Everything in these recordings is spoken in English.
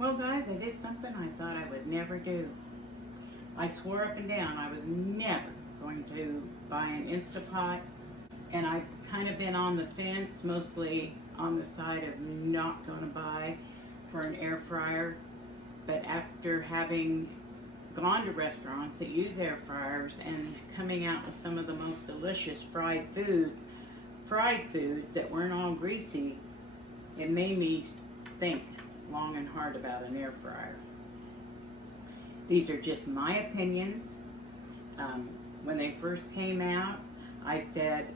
Well guys, I did something I thought I would never do. I swore up and down I was never going to buy an Instapot, and I've kind of been on the fence, mostly on the side of not going to buy for an air fryer. But after having gone to restaurants that use air fryers and coming out with some of the most delicious fried foods that weren't all greasy, it made me think long and hard about an air fryer. These are just my opinions. When they first came out, I said,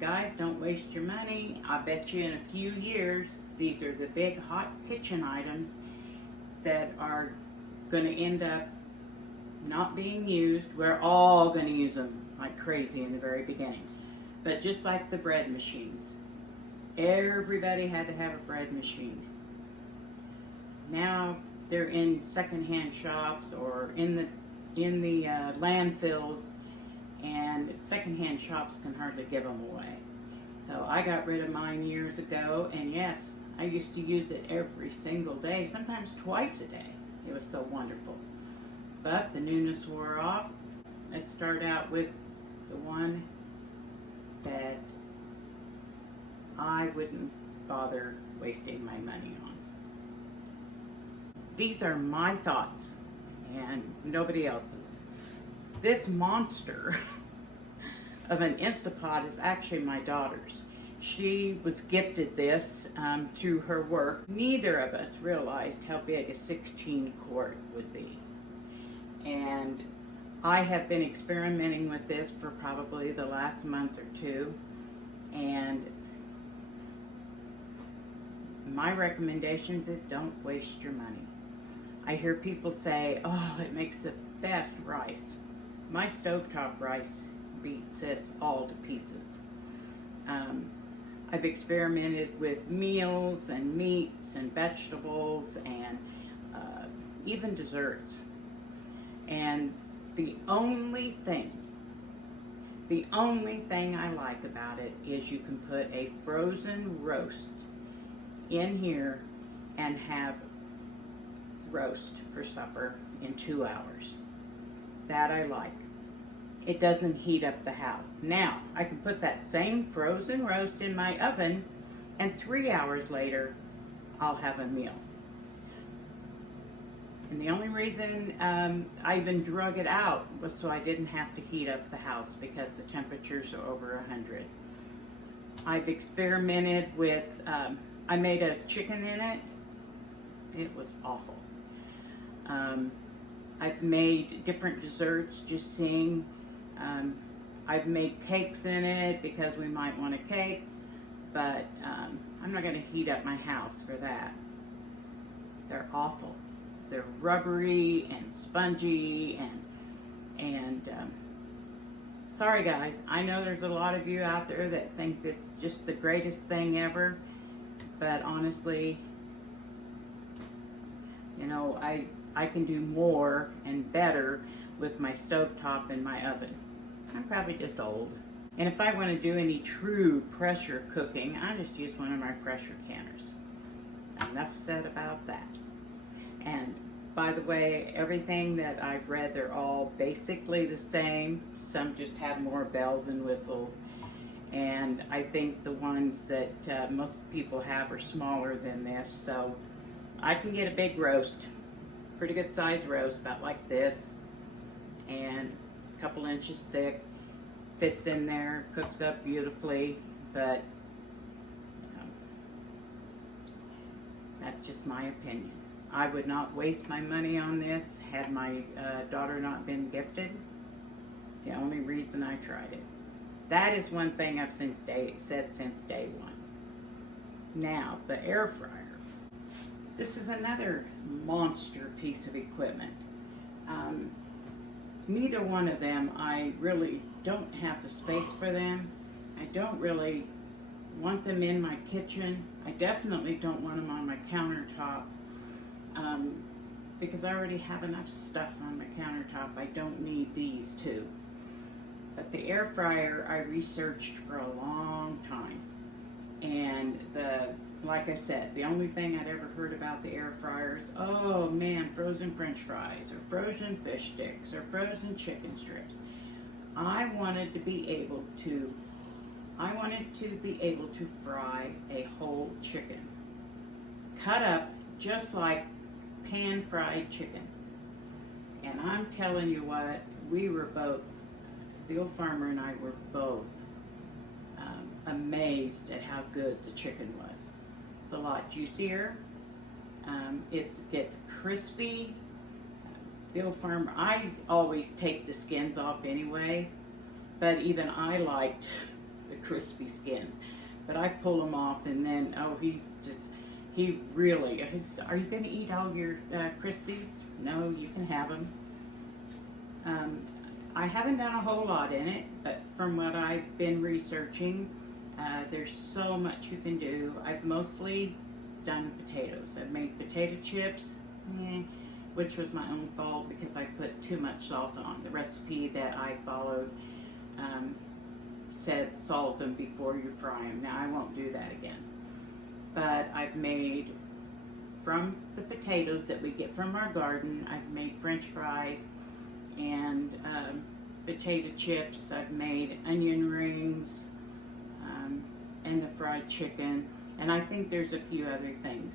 guys, don't waste your money. I bet you in a few years, these are the big hot kitchen items that are going to end up not being used. We're all going to use them like crazy in the very beginning. But just like the bread machines, everybody had to have a bread machine. Now they're in secondhand shops or in the landfills, and secondhand shops can hardly give them away. So I got rid of mine years ago, and yes, I used to use it every single day, sometimes twice a day. It was so wonderful. But the newness wore off. Let's start out with the one that I wouldn't bother wasting my money on. These are my thoughts and nobody else's. This monster of an Instapot is actually my daughter's. She was gifted this through her work. Neither of us realized how big a 16 quart would be. And I have been experimenting with this for probably the last month or two. And my recommendations is don't waste your money. I hear people say, oh, it makes the best rice. My stovetop rice beats this all to pieces. I've experimented with meals and meats and vegetables and even desserts. And the only thing I like about it is you can put a frozen roast in here and have roast for supper in 2 hours. That I like. It doesn't heat up the house. Now, I can put that same frozen roast in my oven, and 3 hours later, I'll have a meal. And the only reason I even drug it out was so I didn't have to heat up the house because the temperatures are over 100. I've experimented with, I made a chicken in it. It was awful. I've made different desserts just seeing. I've made cakes in it because we might want a cake, but I'm not going to heat up my house for that. They're awful. They're rubbery and spongy and sorry guys, I know there's a lot of you out there that think it's just the greatest thing ever, but honestly, you know, I can do more and better with my stovetop and my oven. I'm probably just old. And if I want to do any true pressure cooking, I just use one of my pressure canners. Enough said about that. And by the way, everything that I've read, they're all basically the same. Some just have more bells and whistles. And I think the ones that most people have are smaller than this. So I can get a big roast, pretty good sized roast, about like this, and a couple inches thick. Fits in there, cooks up beautifully, but that's just my opinion. I would not waste my money on this had my daughter not been gifted. The only reason I tried it. That is one thing I've said since day one. Now, the air fryer. This is another monster piece of equipment. Neither one of them, I really don't have the space for them. I don't really want them in my kitchen. I definitely don't want them on my countertop because I already have enough stuff on my countertop. I don't need these two. But the air fryer I researched for a long time, and the like I said, the only thing I'd ever heard about the air fryer is, oh man, frozen French fries, or frozen fish sticks, or frozen chicken strips. I wanted to be able to fry a whole chicken, cut up just like pan-fried chicken. And I'm telling you what, we were both, the old farmer and I were both amazed at how good the chicken was. It's a lot juicier. It gets crispy. The old farmer, I always take the skins off anyway, but even I liked the crispy skins. But I pull them off, and then, oh, he really, are you going to eat all your crispies? No, you can have them. I haven't done a whole lot in it, but from what I've been researching, there's so much you can do. I've mostly done potatoes. I've made potato chips, which was my own fault because I put too much salt on. The recipe that I followed said salt them before you fry them. Now I won't do that again. But I've made, from the potatoes that we get from our garden, I've made French fries and potato chips. I've made onion rings and the fried chicken, and I think there's a few other things.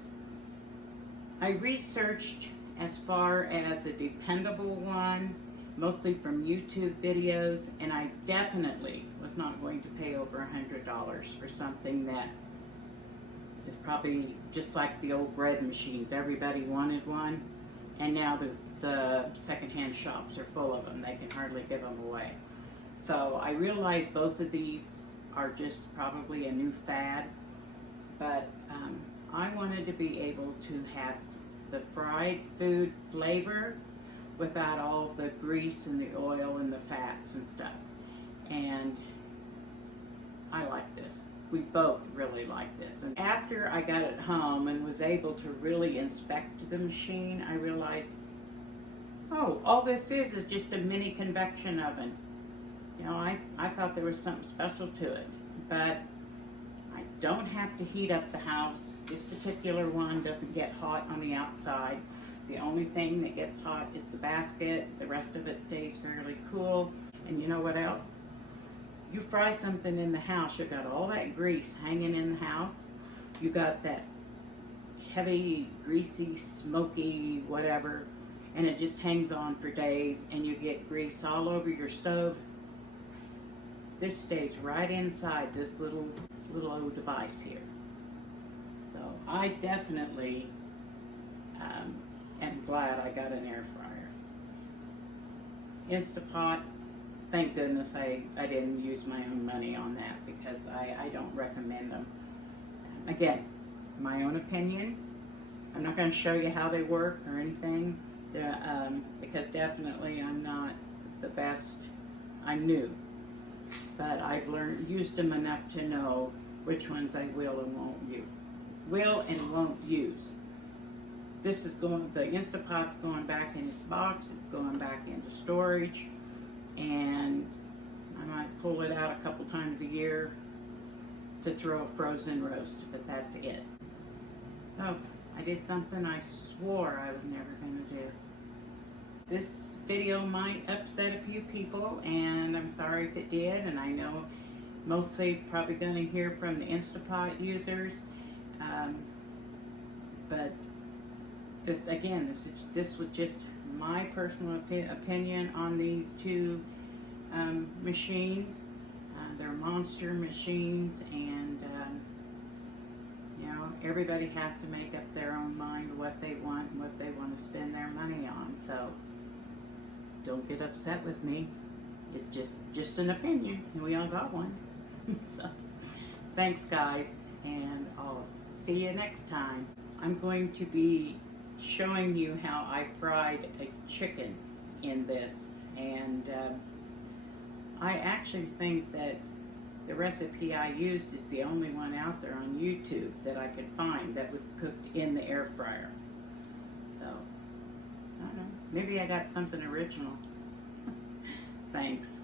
I researched as far as a dependable one, mostly from YouTube videos, and I definitely was not going to pay over $100 for something that is probably just like the old bread machines. Everybody wanted one, and now the secondhand shops are full of them. They can hardly give them away. So I realize both of these are just probably a new fad, but I wanted to be able to have the fried food flavor without all the grease and the oil and the fats and stuff. And I like this. We both really like this. And after I got it home and was able to really inspect the machine, I realized, oh, all this is just a mini convection oven. You know, I thought there was something special to it, but I don't have to heat up the house. This particular one doesn't get hot on the outside. The only thing that gets hot is the basket. The rest of it stays fairly cool. And you know what else? You fry something in the house, you've got all that grease hanging in the house. You got that heavy, greasy, smoky, whatever, and it just hangs on for days, and you get grease all over your stove. This stays right inside this little old device here. So I definitely am glad I got an air fryer. Instapot, thank goodness I didn't use my own money on that, because I don't recommend them. Again, my own opinion. I'm not going to show you how they work or anything, because definitely I'm not the best. I'm new, but I've used them enough to know which ones I will and won't use. This is the Instapot's going back in its box. It's going back into storage, and I might pull it out a couple times a year to throw a frozen roast, but that's it. Oh, I did something I swore I was never going to do. This video might upset a few people, and I'm sorry if it did, and I know mostly probably going to hear from the Instapot users, but this was just my personal opinion on these two machines. They're monster machines, and you know, everybody has to make up their own mind what they want and what they want to spend their money on. So don't get upset with me. It's just an opinion, and we all got one. So thanks, guys, and I'll see you next time. I'm going to be showing you how I fried a chicken in this, and I actually think that the recipe I used is the only one out there on YouTube that I could find that was cooked in the air fryer. So, I don't know, maybe I got something original. Thanks.